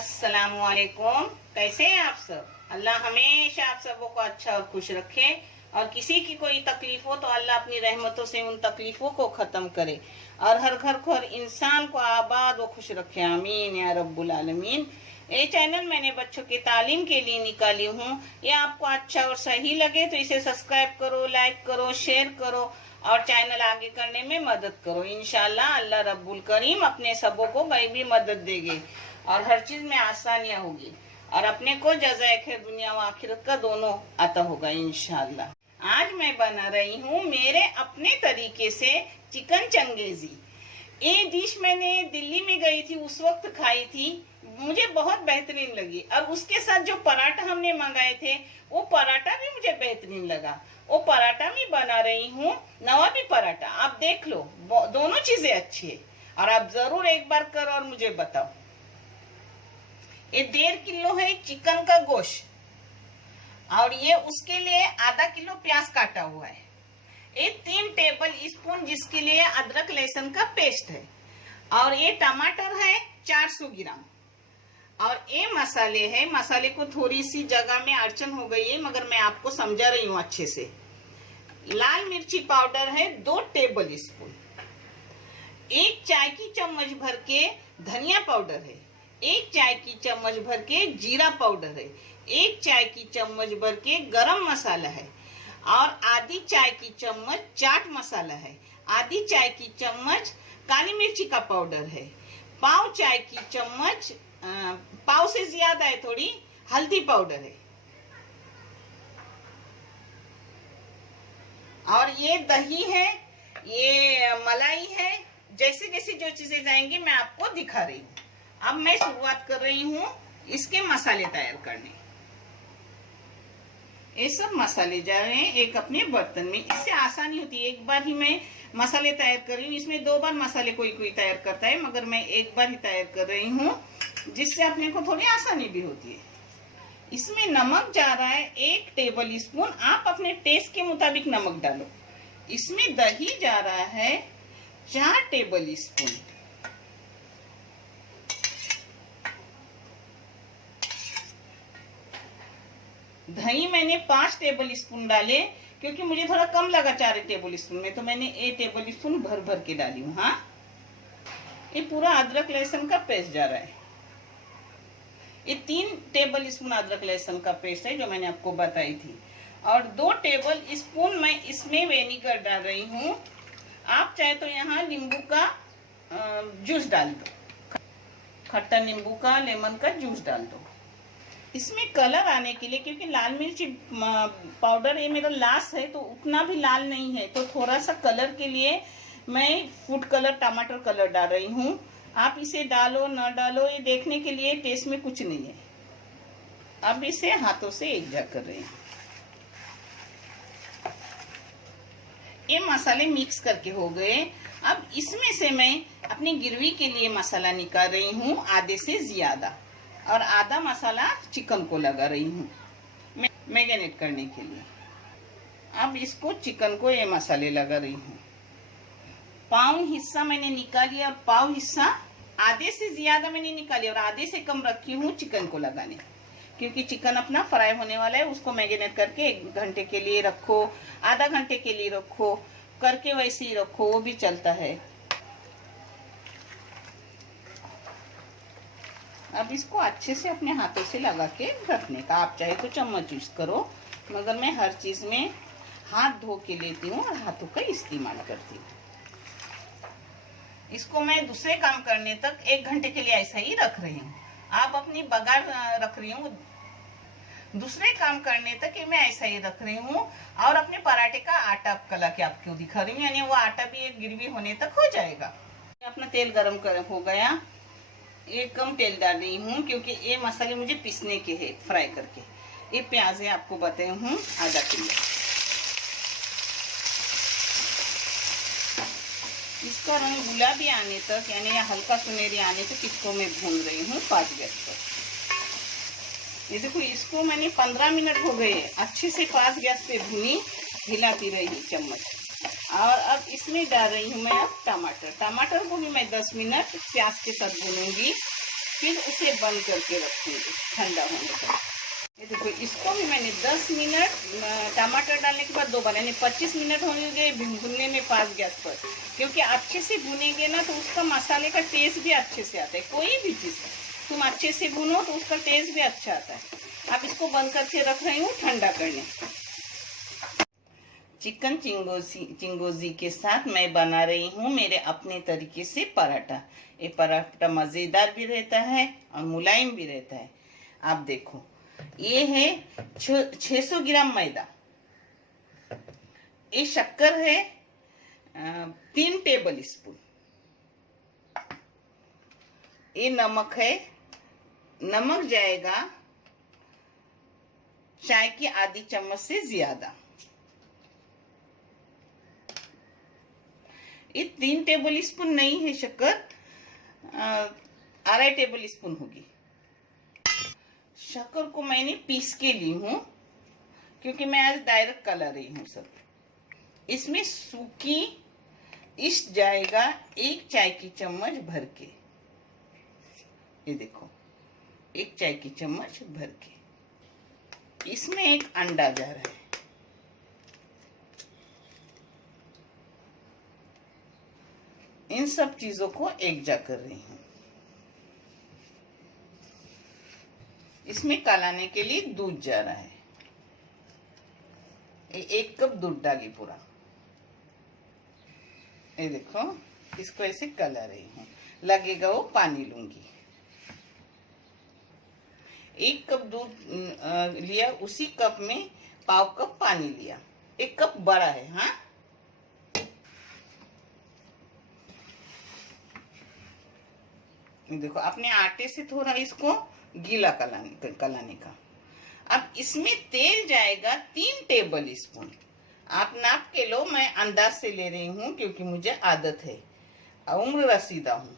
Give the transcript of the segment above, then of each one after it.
अस्सलामुअलैकुम। कैसे हैं आप सब? अल्लाह हमेशा आप सबों को अच्छा और खुश रखे, और किसी की कोई तकलीफ हो तो अल्लाह अपनी रहमतों से उन तकलीफों को खत्म करे, और हर घर को, हर इंसान को आबाद व खुश रखे। आमीन या रब्बुल आलमीन। ये चैनल मैंने बच्चों की तालीम के लिए निकाली हूँ। ये आपको अच्छा और सही लगे तो इसे सब्सक्राइब करो, लाइक करो, शेयर करो और चैनल आगे करने में मदद करो। इंशाल्लाह अल्लाह रब्बुल करीम अपने सबों को गैबी मदद देंगे और हर चीज में आसानियां होगी, और अपने को जज़ाए खैर दुनिया व आखिरत का दोनों आता होगा इंशाल्लाह। आज मैं बना रही हूँ मेरे अपने तरीके से चिकन चंगेजी। ये डिश मैंने दिल्ली में गई थी उस वक्त खाई थी, मुझे बहुत बेहतरीन लगी। और उसके साथ जो पराठा हमने मंगाए थे वो पराठा भी मुझे बेहतरीन लगा। वो पराठा मैं बना रही हूँ, नवाबी पराठा। आप देख लो, दोनों चीजें अच्छी है और आप जरूर एक बार करो और मुझे बताओ। ये 1.5 किलो है चिकन का गोश्त, और ये उसके लिए आधा किलो प्याज काटा हुआ है। ये 3 टेबल स्पून जिसके लिए अदरक लहसुन का पेस्ट है, और ये टमाटर है 400 ग्राम। और ये मसाले है, मसाले को थोड़ी सी जगह में अड़चन हो गई है मगर मैं आपको समझा रही हूँ अच्छे से। लाल मिर्ची पाउडर है 2 टेबल स्पून, 1 चाय की चम्मच भर के धनिया पाउडर है, 1 चाय की चम्मच भर के जीरा पाउडर है, 1 चाय की चम्मच भर के गरम मसाला है, और आधी चाय की चम्मच चाट मसाला है, आधी चाय की चम्मच काली मिर्ची का पाउडर है, पाव चाय की चम्मच, पाव से ज्यादा है थोड़ी, हल्दी पाउडर है। और ये दही है, ये मलाई है। जैसे जैसे जो चीजें जाएंगी मैं आपको दिखा रही हूँ। अब मैं शुरुआत कर रही हूँ इसके मसाले तैयार करने। ये सब मसाले जा रहे हैं एक अपने बर्तन में, इससे आसानी होती है। एक बार ही मैं मसाले तैयार कर रही हूँ, इसमें 2 बार मसाले कोई कोई तैयार करता है, मगर मैं एक बार ही तैयार कर रही हूँ जिससे अपने को थोड़ी आसानी भी होती है। इसमें नमक जा रहा है 1 टेबल स्पून, आप अपने टेस्ट के मुताबिक नमक डालो। इसमें दही जा रहा है 4 टेबल स्पून, दही मैंने 5 टेबल स्पून डाले क्योंकि मुझे थोड़ा कम लगा 4 टेबल स्पून में, तो मैंने 1 टेबल स्पून भर भर के डाली हूँ। हाँ, ये पूरा अदरक लहसुन का पेस्ट जा रहा है। ये 3 टेबल स्पून अदरक लहसुन का पेस्ट है जो मैंने आपको बताई थी, और 2 टेबल स्पून मैं इसमें विनेगर डाल रही हूँ। आप चाहे तो यहाँ नींबू का जूस डाल दो, खट्टा नींबू का, लेमन का जूस डाल दो। इसमें कलर आने के लिए, क्योंकि लाल मिर्ची पाउडर ये मेरा लास्ट है तो उतना भी लाल नहीं है, तो थोड़ा सा कलर के लिए मैं फूड कलर, टमाटर कलर डाल रही हूँ। आप इसे डालो ना डालो, ये देखने के लिए, टेस्ट में कुछ नहीं है। अब इसे हाथों से एकजा कर रही हूँ। ये मसाले मिक्स करके हो गए। अब इसमें से मैं अपनी ग्रेवी के लिए मसाला निकाल रही हूँ, आधे से ज्यादा, और आधा मसाला चिकन को लगा रही हूँ मैरिनेट करने के लिए। अब इसको, चिकन को ये मसाले लगा रही हूँ। पाव हिस्सा मैंने निकाली और पाव हिस्सा, आधे से ज्यादा मैंने निकाली और आधे से कम रखी हूँ चिकन को लगाने, क्योंकि चिकन अपना फ्राई होने वाला है। उसको मैरिनेट करके 1 घंटे के लिए रखो, आधा घंटे के लिए रखो, करके वैसे ही रखो, वो भी चलता है। अब इसको अच्छे से अपने हाथों से लगा के रखने का। आप चाहे तो चम्मच यूज करो, मगर मैं हर चीज में हाथ धो के लेती हूँ और हाथों का इस्तेमाल करती हूँ। इसको मैं दूसरे काम करने तक 1 घंटे के लिए ऐसा ही रख रही हूँ। आप अपनी बघार रख रही हूँ, दूसरे काम करने तक ये मैं ऐसा ही रख रही हूँ। और अपने पराठे का आटा कला के आपको दिखा रही हूँ, यानी वो आटा भी एक गिरवी होने तक हो जाएगा। अपना तेल गरम हो गया, ये कम तेल डाल रही हूँ क्योंकि ये मसाले मुझे पीसने के हैं फ्राई करके। ये प्याज है, आपको बताई हूँ आधा किलो। इसका रंग गुलाबी आने तक, यानी हल्का सुनहरी आने तक इसको मैं भून रही हूँ 5 गैस पर। ये देखो, इसको मैंने 15 मिनट हो गए अच्छे से 5 गैस पे भूनी, हिलाती रही चम्मच। और अब इसमें डाल रही हूँ मैं अब टमाटर। टमाटर को भी मैं 10 मिनट प्याज के साथ भूनूंगी। फिर उसे बंद करके रखूंगी ठंडा होने तक। ये देखो, इसको भी मैंने 10 मिनट टमाटर डालने के बाद दोबारा यानी 25 मिनट होने गए भुनने में फास्ट गैस पर, क्योंकि अच्छे से भुनेंगे ना तो उसका मसाले का टेस्ट भी अच्छे से आता है। कोई भी चीज़ तुम अच्छे से भुनो तो उसका टेस्ट भी अच्छा आता है। अब इसको बंद करके रख रही हूँ ठंडा करने। चिकन चिंगोजी के साथ मैं बना रही हूँ मेरे अपने तरीके से पराठा। ये पराठा मज़ेदार भी रहता है और मुलायम भी रहता है। आप देखो, ये है 600 ग्राम मैदा, ये शक्कर है 3 टेबल स्पून, ये नमक है, नमक जाएगा चाय की आधी चम्मच से ज्यादा। ये 3 टेबल स्पून नहीं है शक्कर, 2.5 टेबल स्पून होगी। शक्कर को मैंने पीस के ली हूँ क्योंकि मैं आज डायरेक्ट कला रही हूँ सब। इसमें सूखी इस्ट जाएगा 1 चाय की चम्मच भर के। ये देखो, 1 चाय की चम्मच भर के। इसमें एक अंडा जा रहा है। इन सब चीजों को एक जा कर रही हूँ। इसमें कालाने के लिए दूध जा रहा है। 1 कप दूध डाली पूरा। ये देखो, इसको ऐसे कला रही हूँ। लगेगा वो पानी लूंगी। 1 कप दूध लिया, उसी कप में पाव कप पानी लिया। 1 कप बड़ा है। हाँ, देखो, अपने आटे से थोड़ा इसको गीला कलाने का। अब इसमें तेल जाएगा 3 टेबल स्पून। आप नाप के लो, मैं अंदाज से ले रही हूँ क्योंकि मुझे आदत है, उम्र रसीदा हूँ।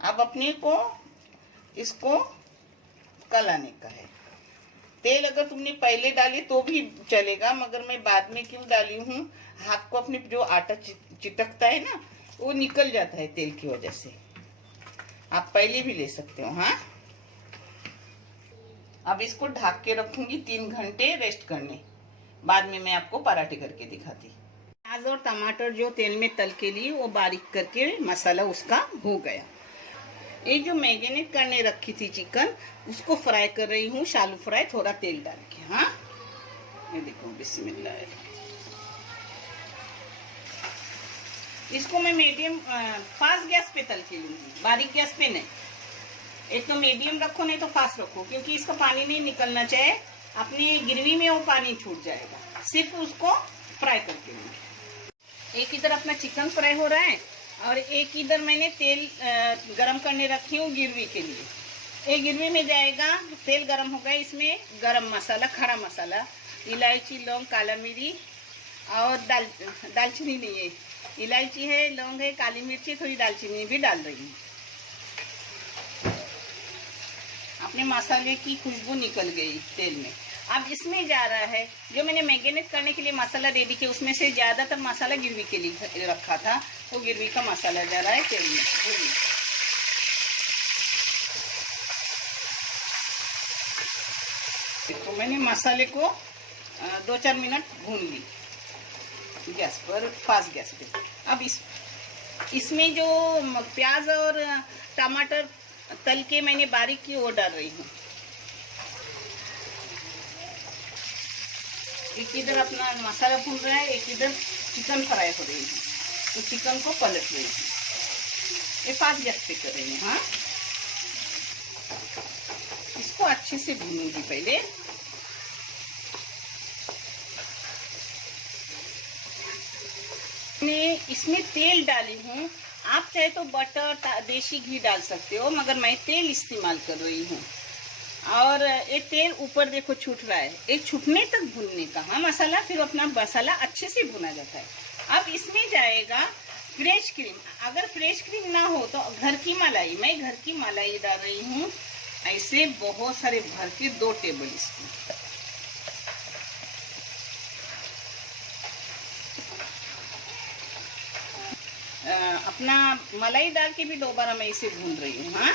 अब अपने को इसको कलाने का है। तेल अगर तुमने पहले डाली तो भी चलेगा, मगर मैं बाद में क्यों डाली हूँ, हाथ को अपने जो आटा चिटकता है ना, वो निकल जाता है तेल की वजह से। आप पहले भी ले सकते हो। हाँ, अब इसको ढक के रखूंगी 3 घंटे रेस्ट करने। बाद में मैं आपको पराठे करके दिखाती। प्याज और टमाटर जो तेल में तल के लिए वो बारीक करके मसाला उसका हो गया। ये जो मैरिनेट करने रखी थी चिकन, उसको फ्राई कर रही हूँ, शालू फ्राई, थोड़ा तेल डाल के। हाँ, ये देखो, बिस्मिल्लाह। इसको मैं मीडियम फास्ट गैस पे तल के लूंगी, बारीक गैस पे नहीं। एक तो मीडियम रखो, नहीं तो फास्ट रखो, क्योंकि इसका पानी नहीं निकलना चाहिए। अपनी ग्रेवी में वो पानी छूट जाएगा। सिर्फ उसको फ्राई करके लूंगी। एक इधर अपना चिकन फ्राई हो रहा है और एक इधर मैंने तेल गरम करने रखी हूँ ग्रेवी के लिए। एक ग्रेवी में जाएगा, तेल गरम हो गया, इसमें गरम मसाला, खड़ा मसाला, इलायची, लौंग, काला मिरी और दालचीनी नहीं है, इलायची है, लौंग है, काली मिर्ची, थोड़ी दालचीनी भी डाल रही हूँ। अपने मसाले की खुशबू निकल गई तेल में। अब इसमें जा रहा है जो मैंने मैरिनेट करने के लिए मसाला रेडी किया, उसमें से ज्यादातर मसाला गिरवी के लिए रखा था, वो गिरवी का मसाला जा रहा है तेल में। तो मैंने मसाले को 2-4 मिनट भून ली गैस पर, फास्ट गैस पे। अब इसमें जो प्याज और टमाटर तल के मैंने बारीक की वो डाल रही हूँ। एक इधर अपना मसाला भून रहा है, एक इधर चिकन फ्राई हो रही है, तो चिकन को पलट रही हूँ। ये फास्ट गैस पे कर रही हूँ। हाँ, इसको अच्छे से भूनूंगी पहले। मैं इसमें तेल डाली हूँ, आप चाहे तो बटर, देसी घी डाल सकते हो, मगर मैं तेल इस्तेमाल कर रही हूँ। और ये तेल ऊपर देखो छूट रहा है, ये छूटने तक भूनने का। हाँ, मसाला, फिर अपना मसाला अच्छे से भुना जाता है। अब इसमें जाएगा फ्रेश क्रीम। अगर फ्रेश क्रीम ना हो तो घर की मलाई, मैं घर की मलाई डाल रही हूँ, ऐसे बहुत सारे भर के 2 टेबल स्पून। अपना मलाई डाल के भी दोबारा मैं इसे भून रही हूँ। हाँ,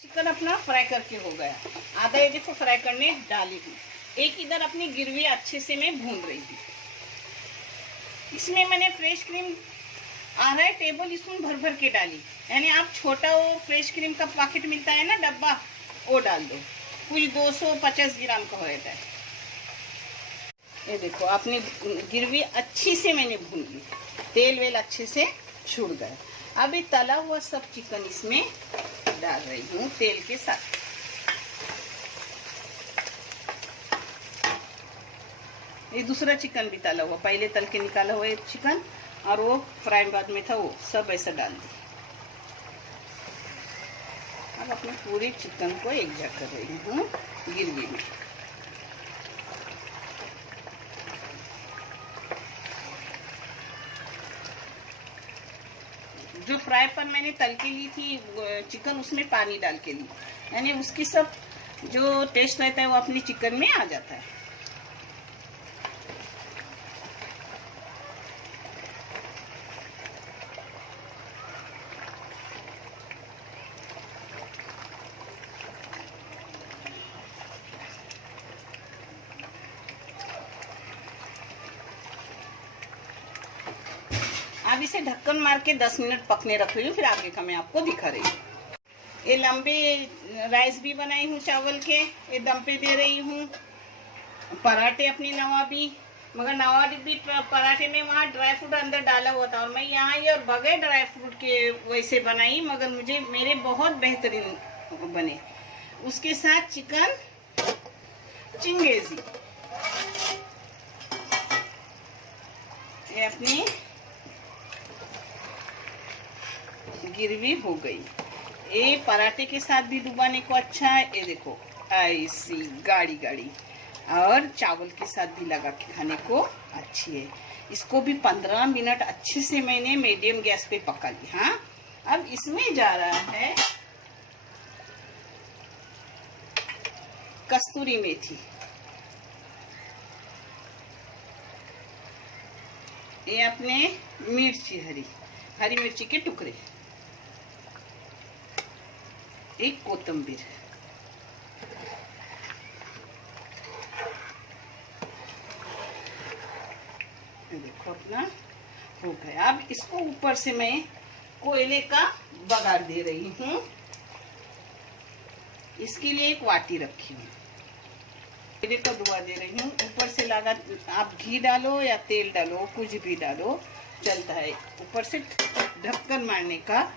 चिकन अपना फ्राई करके हो गया। आधा ये देखो फ्राई करने डाली हूँ। एक इधर अपनी गिरवी अच्छे से मैं भून रही हूँ। इसमें मैंने फ्रेश क्रीम आधा टेबल स्पून भर भर के डाली, यानी आप छोटा वो फ्रेश क्रीम का पैकेट मिलता है ना डब्बा, वो डाल दो। कुछ 250 ग्राम का रहता है। ये देखो अपनी गिरवी अच्छी से मैंने भून ली, तेल वेल अच्छे से छूट गया। अब ये तला हुआ सब चिकन इसमें डाल रही हूँ तेल के साथ। ये दूसरा चिकन भी तला हुआ, पहले तल के निकाला हुआ एक चिकन और वो फ्राई बाद में था, वो सब ऐसा डाल दिया। अब अपने पूरे चिकन को एक जगह कर रही हूँ गिरवी में। जो फ्राई पर मैंने तल के ली थी चिकन, उसमें पानी डाल के ली, यानी उसकी सब जो टेस्ट रहता है वो अपनी चिकन में आ जाता है। अब इसे ढक्कन मार के 10 मिनट पकने रख रही हूँ, फिर आगे का मैं आपको दिखा रही हूँ। ये लंबे राइस भी बनाई हूँ चावल के, ये दम पे दे रही हूँ। पराठे अपनी नवाबी, मगर नवाबी पराठे में वहाँ ड्राई फ्रूट अंदर डाला हुआ था और मैं यहाँ ये और बगैर ड्राई फ्रूट के वैसे बनाई, मगर मेरे बहुत बेहतरीन बने। उसके साथ चिकन चिंगेजी, ये अपनी गिरवी हो गई। ये पराठे के साथ भी डुबाने को अच्छा है। ये देखो ऐसी गाढ़ी गाढ़ी, और चावल के साथ भी लगा के खाने को अच्छी है। इसको भी 15 मिनट अच्छे से मैंने मीडियम गैस पे पका ली। हाँ, अब इसमें जा रहा है कस्तूरी मेथी। ये अपने मिर्ची, हरी मिर्ची के टुकड़े, एक कोतंबीर, देखो अपना हो गया। अब इसको ऊपर से मैं कोयले का बघार दे रही हूँ। इसके लिए एक वाटी रखी हूँ, कोयले का धुआं दे रही हूँ। ऊपर से लगा, आप घी डालो या तेल डालो, कुछ भी डालो चलता है। ऊपर से ढक्कन मारने का।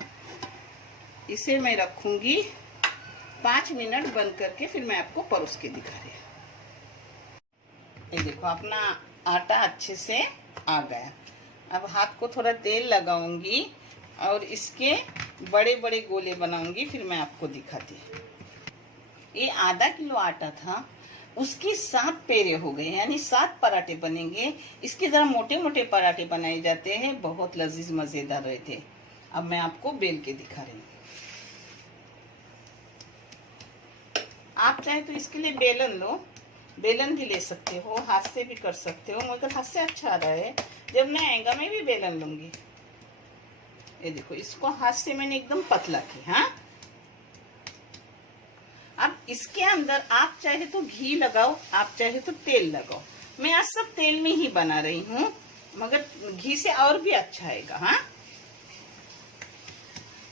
इसे मैं रखूंगी 5 मिनट बंद करके, फिर मैं आपको परोस के दिखा रही हूँ। ये देखो अपना आटा अच्छे से आ गया। अब हाथ को थोड़ा तेल लगाऊंगी और इसके बड़े बड़े गोले बनाऊंगी, फिर मैं आपको दिखाती हूँ। ये आधा किलो आटा था, उसकी 7 पेरे हो गए, यानी 7 पराठे बनेंगे। इसके जरा मोटे मोटे पराठे बनाए जाते हैं, बहुत लजीज मजेदार रहते हैं। अब मैं आपको बेल के दिखा रही हूँ। आप चाहे तो इसके लिए बेलन लो, बेलन भी ले सकते हो, हाथ से भी कर सकते हो, मगर हाथ से अच्छा आ रहा है। जब मैं आएगा मैं भी बेलन लूंगी। ये देखो, इसको हाथ से मैंने एकदम पतला किया। हाँ, अब इसके अंदर आप चाहे तो घी लगाओ, आप चाहे तो तेल लगाओ। मैं आज सब तेल में ही बना रही हूँ, मगर घी से और भी अच्छा आएगा। हाँ,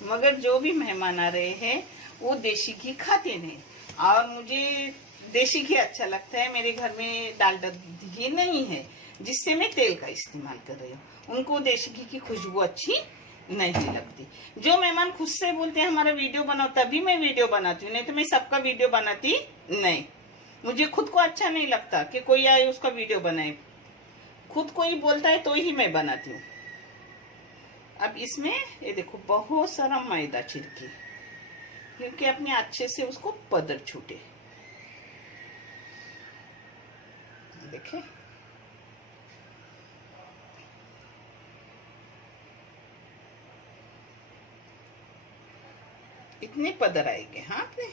मगर जो भी मेहमान आ रहे हैं वो देसी घी खाते नहीं, और मुझे देसी घी अच्छा लगता है। मेरे घर में डालडा घी नहीं है, जिससे मैं तेल का इस्तेमाल कर रही हूँ। उनको देसी घी की खुशबू अच्छी नहीं लगती। जो मेहमान खुद से बोलते हैं हमारा वीडियो बनाओ, तभी मैं वीडियो बनाती हूँ, नहीं तो मैं सबका वीडियो बनाती नहीं। मुझे खुद को अच्छा नहीं लगता कि कोई आए उसका वीडियो बनाए, खुद कोई बोलता है तो ही मैं बनाती हूँ। अब इसमें ये देखो बहुत सारा मैदा छिड़की, क्योंकि अपने अच्छे से उसको पदर छूटे। देखे, इतने पदर आएंगे। हाँ, अपने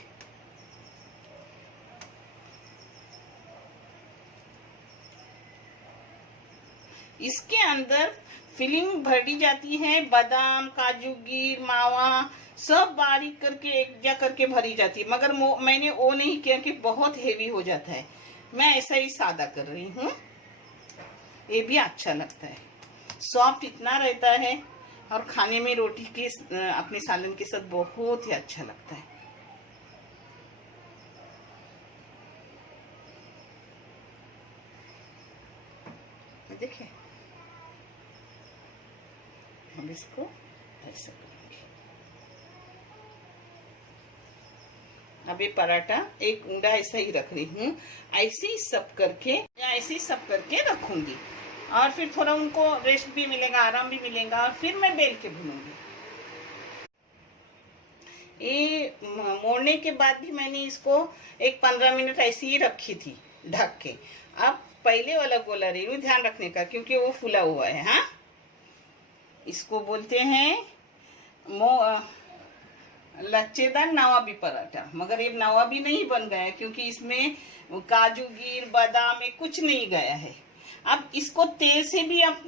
इसके अंदर फिलिंग भरी जाती है, बादाम, काजू, गिर, मावा सब बारीक करके एक जा करके भरी जाती है, मगर मैंने वो नहीं किया कि बहुत हेवी हो जाता है। मैं ऐसा ही सादा कर रही हूँ, ये भी अच्छा लगता है, सॉफ्ट इतना रहता है और खाने में रोटी के अपने सालन के साथ बहुत ही अच्छा लगता है। देखिए हम इसको ऐसा करेंगे। अब ये पराठा एक ऊंडा ऐसा ही रख रही हूँ, ऐसे ही सब करके रखूंगी और फिर थोड़ा उनको रेस्ट भी मिलेगा, आराम भी मिलेगा और फिर मैं बेल के भूनूंगी। ये मोड़ने के बाद भी मैंने इसको एक 15 मिनट ऐसे ही रखी थी ढक के। अब पहले वाला गोला रही हूँ, ध्यान रखने का क्योंकि वो फूला हुआ है। हाँ, इसको बोलते हैं लच्छेदार नवाबी पराठा, मगर ये नवाबी नहीं बन गया क्योंकि इसमें काजू, गिर, बादाम कुछ नहीं गया है। अब इसको तेल से भी आप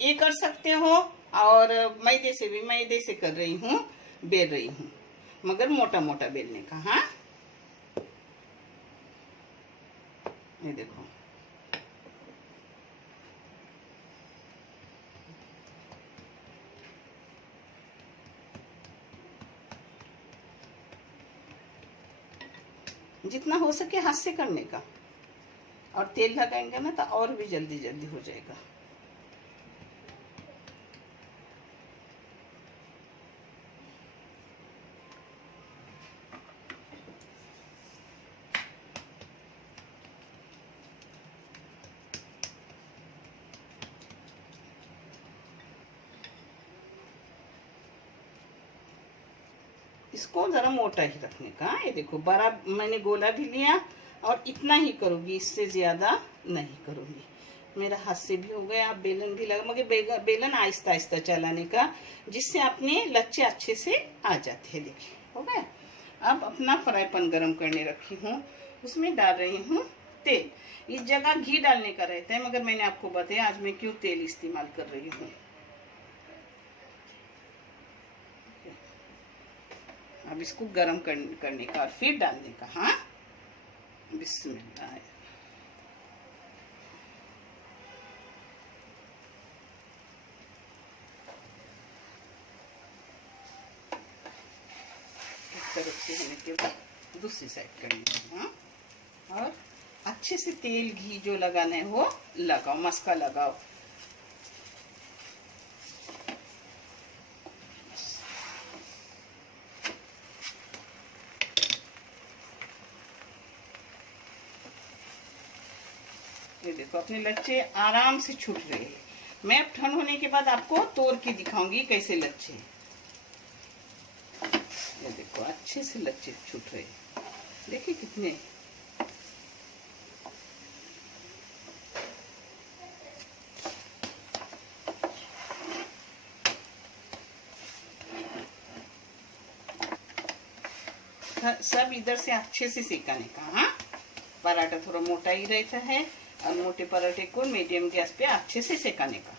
ये कर सकते हो और मैदे से कर रही हूँ, बेल रही हूँ, मगर मोटा मोटा बेलने का। हाँ, ये देखो जितना हो सके हाथ से करने का, और तेल लगाएंगे ना तो और भी जल्दी जल्दी हो जाएगा। इसको जरा मोटा ही रखने का। ये देखो बड़ा मैंने गोला भी लिया और इतना ही करूंगी, इससे ज्यादा नहीं करूंगी। मेरा हाथ से भी हो गया, आप बेलन भी लगा, मगर बेलन आहिस्ता आहिस्ता चलाने का, जिससे अपने लच्छे अच्छे से आ जाते हैं। देखिए हो गया। अब अपना फ्राई पैन गरम करने रखी हूँ, उसमें डाल रही हूँ तेल। इस जगह घी डालने का रहता है, मगर मैंने आपको बताया आज मैं क्यों तेल इस्तेमाल कर रही हूँ। अब इसको गरम करने का और फिर डालने का। हाँ, बिस्मिल्लाह। इस तरफ से होने के बाद दूसरी साइड करनी है। हाँ, और अच्छे से तेल घी जो लगाना है वो लगाओ, मस्का लगाओ। ये देखो अपने लच्छे आराम से छूट रहे हैं। मैं अब ठंड होने के बाद आपको तोड़ के दिखाऊंगी कैसे लच्छे। ये देखो अच्छे से लच्छे छूट रहे हैं, देखिए कितने। सब इधर से अच्छे से सिकाने का। हाँ, पराठा थोड़ा मोटा ही रहता है और मोटे पराठे को मीडियम गैस पे अच्छे से सेकाने का,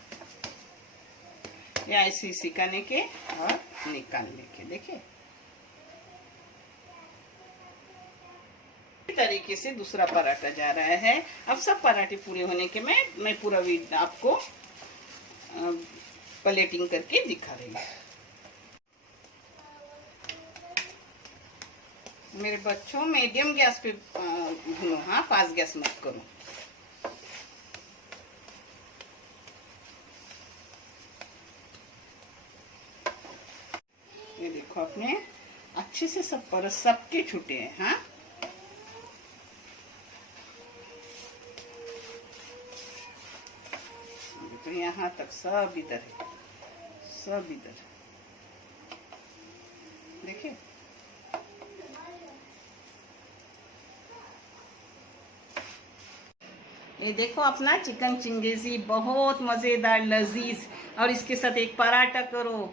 या ऐसे सिकाने के और निकालने के। देखिए तरीके से दूसरा पराठा जा रहा है। अब सब पराठे पूरे होने के मैं पूरा वीडियो आपको प्लेटिंग करके दिखा रही हूँ। मेरे बच्चों मीडियम गैस पे भूनो। हाँ, फास्ट गैस मत करो। ये देखो अपने अच्छे से सब पर सबके छूटे हैं। हाँ, तो यहाँ तक सब इधर है, सब इधर। देखिए ये देखो अपना चिकन चिंगेजी बहुत मजेदार लजीज, और इसके साथ एक पराठा करो,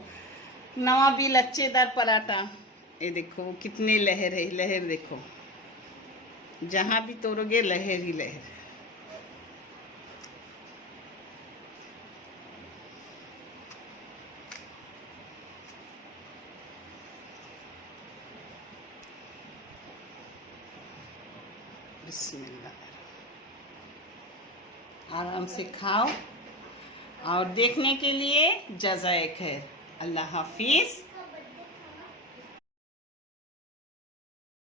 नवाबी लच्छेदार पराठा। ये देखो कितने लहर है, लहर देखो, जहां भी तोड़ोगे लहर ही लहर। बिस्मिल्लाह। आराम से खाओ और देखने के लिए जज़ाए खैर। अल्लाह हाफिज़।